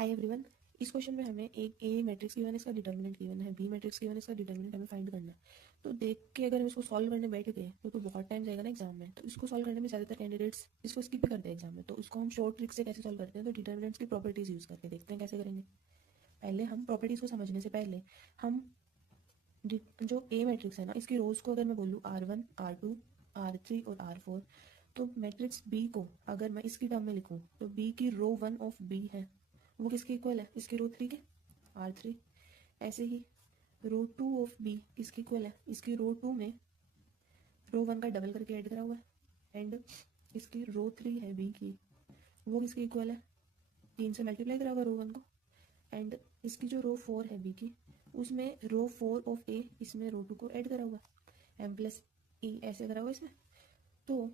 Hi everyone. इस question में हमें एक ए मैट्रिक्स गिवन है, इसका डिटर्मिनेंट गिवन है, बी मैट्रिक्स गिवन है, इसका डिटर्मिनेंट हमें फाइंड करना है। तो देख के अगर हम इसको सॉल्व करने बैठ गए तो बहुत टाइम जाएगा ना एग्जाम में। तो इसको सॉल्व करने में ज़्यादातर कैंडिडेट्स इसको स्किप करते हैं एग्जाम में। तो इसको हम शॉर्ट ट्रिक से कैसे सॉल्व करते हैं, तो डिटर्मिनेंट्स की प्रॉपर्टीज यूज़ करके देखते हैं कैसे करेंगे। पहले हम प्रॉपर्टीज़ को समझने से पहले हम जो ए मैट्रिक्स है ना, इसकी रोज को अगर मैं बोलूँ R1, R2, R3 और R4, तो मैट्रिक्स बी को अगर मैं इसकी टर्म में लिखूँ तो बी की रो 1 ऑफ बी है वो किसके इक्वल है, इसकी रो 3 के, R3। ऐसे ही रो 2 ऑफ बी किसकी इक्वल है, इसकी रो 2 में रो 1 का डबल करके ऐड करा हुआ है। एंड इसकी रो 3 है बी की, वो किसकी इक्वल है, 3 से मल्टीप्लाई करा हुआ रो 1 को। एंड इसकी जो रो 4 है बी की, उसमें रो 4 ऑफ ए, इसमें रो 2 को ऐड करा हुआ, एम प्लस ई ऐसे करा हुआ इसमें। तो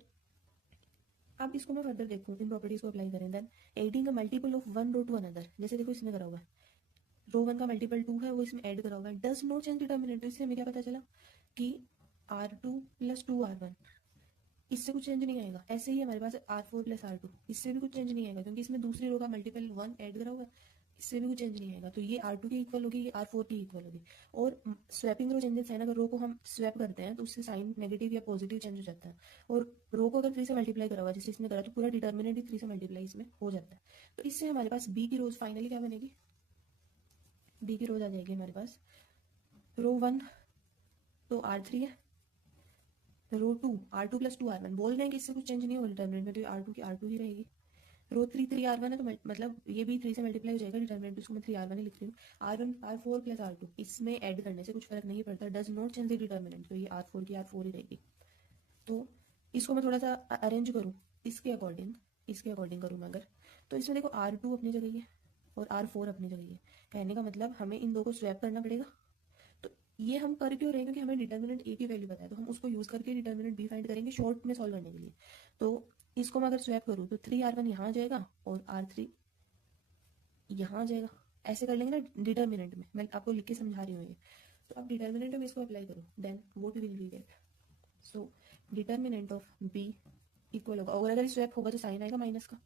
अब इसको मैं फर्दर देखूँ, इन प्रॉपर्टीज को अप्लाई करें, then adding a multiple of one row to another. जैसे देखो इसमें करा हुआ है रो 1 का मल्टीपल 2 है, वो इसमें ऐड करा हुआ है, डज नो चेंज डिटर्मिनेंट। तो इससे हमें क्या पता चला कि R2 प्लस 2R1, इससे कुछ चेंज नहीं आएगा। ऐसे ही हमारे पास R4 प्लस R2, इससे भी कुछ चेंज नहीं आएगा क्योंकि इसमें दूसरी रो का मल्टीपल 1 ऐड करा हुआ है, इससे भी कुछ चेंज नहीं आएगा। तो ये R2 की इक्वल होगी, ये R4 की इक्वल होगी। और स्वैपिंग रो चेंजेस है ना, अगर रो को हम स्वैप करते हैं तो उससे साइन नेगेटिव या पॉजिटिव चेंज हो जाता है। और रो को अगर 3 से मल्टीप्लाई करा हुआ जैसे इसमें करा, तो पूरा डिटर्मिनेंट ही 3 से मल्टीप्लाई इसमें हो जाता है। तो इससे हमारे पास बी की रोज फाइनली क्या बनेगी, बी की रोज आ जाएगी हमारे पास रो 1 तो R3 है, रो 2 R2 प्लस 2R1, बोल रहे हैं कि इससे कुछ चेंज नहीं होगा डिटर्मिनेंट में, तो ये R2 की R2 ही रहेगी। रो 3 R1 है, तो मतलब ये भी 3 से मल्टीप्लाई हो जाएगा डिटर्मिनेंट, उसको मैं 3R1 ही लिख रही हूँ। R1 R4 प्लस R2, इसमें ऐड करने से कुछ फर्क नहीं पड़ता, does not change the determinant, तो ये R4 की R4 ही रहेगी। तो इसको मैं थोड़ा सा अरेंज करूँ इसके अकॉर्डिंग करूँ मैं अगर, तो इसमें देखो R2 अपनी जगह है और R4 अपनी जगह है। कहने का मतलब हमें इन दो को स्वैप करना पड़ेगा। तो ये हम कर क्यों रहे हैं, क्योंकि हमें डिटर्मिनेंट ए की वैल्यू पता है, तो हम उसको यूज़ करके डिटर्मिनेंट बी फाइंड करेंगे शॉर्ट में सॉल्व करने के लिए। तो इसको मैं अगर स्वैप करूँ तो 3R1 यहाँ आ जाएगा और R3 यहाँ आ जाएगा। ऐसे कर लेंगे ना डिटर्मिनेंट में, मैं आपको लिख के समझा रही हूँ ये। तो आप डिटर्मिनेंट में इसको अप्लाई करो, then what will we get. So determinant of B equal होगा, और अगर स्वैप होगा तो साइन आएगा माइनस का,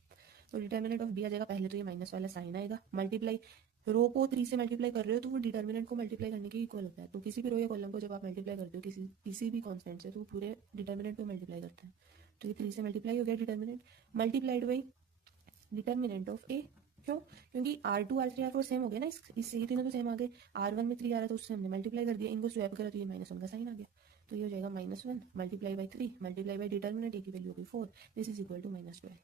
तो डिटर्मिनेंट ऑफ बी आ जाएगा, पहले तो ये माइनस वाला साइन आएगा, मल्टीप्लाई रो को 3 से मल्टीप्लाई कर रहे हो तो वो डिटर्मिनेंट को मल्टीप्लाई करने के इक्वल होता है। तो किसी भी रो या कॉलम को जब आप मल्टीप्लाई करते हो किसी भी कांस्टेंट से, तो पूरे डिटर्मिनेंट को मल्टीप्लाई करते हैं। तो ये 3 से मल्टीप्लाई हो गया determinant, multiplied by determinant of A. क्यों, क्योंकि R2 R3 R4 सेम हो गए ना, इससे ये तीनों तो सेम आ गए। R1 में 3 आ रहा था, उससे हमने मल्टीप्लाई कर दिया, इनको स्वैप करा तो ये -1 का साइन आ गया। तो ये हो जाएगा -1 multiply by 3 multiply by determinant, A की वैल्यू होगी 4, दिस इज इक्वल टू -12।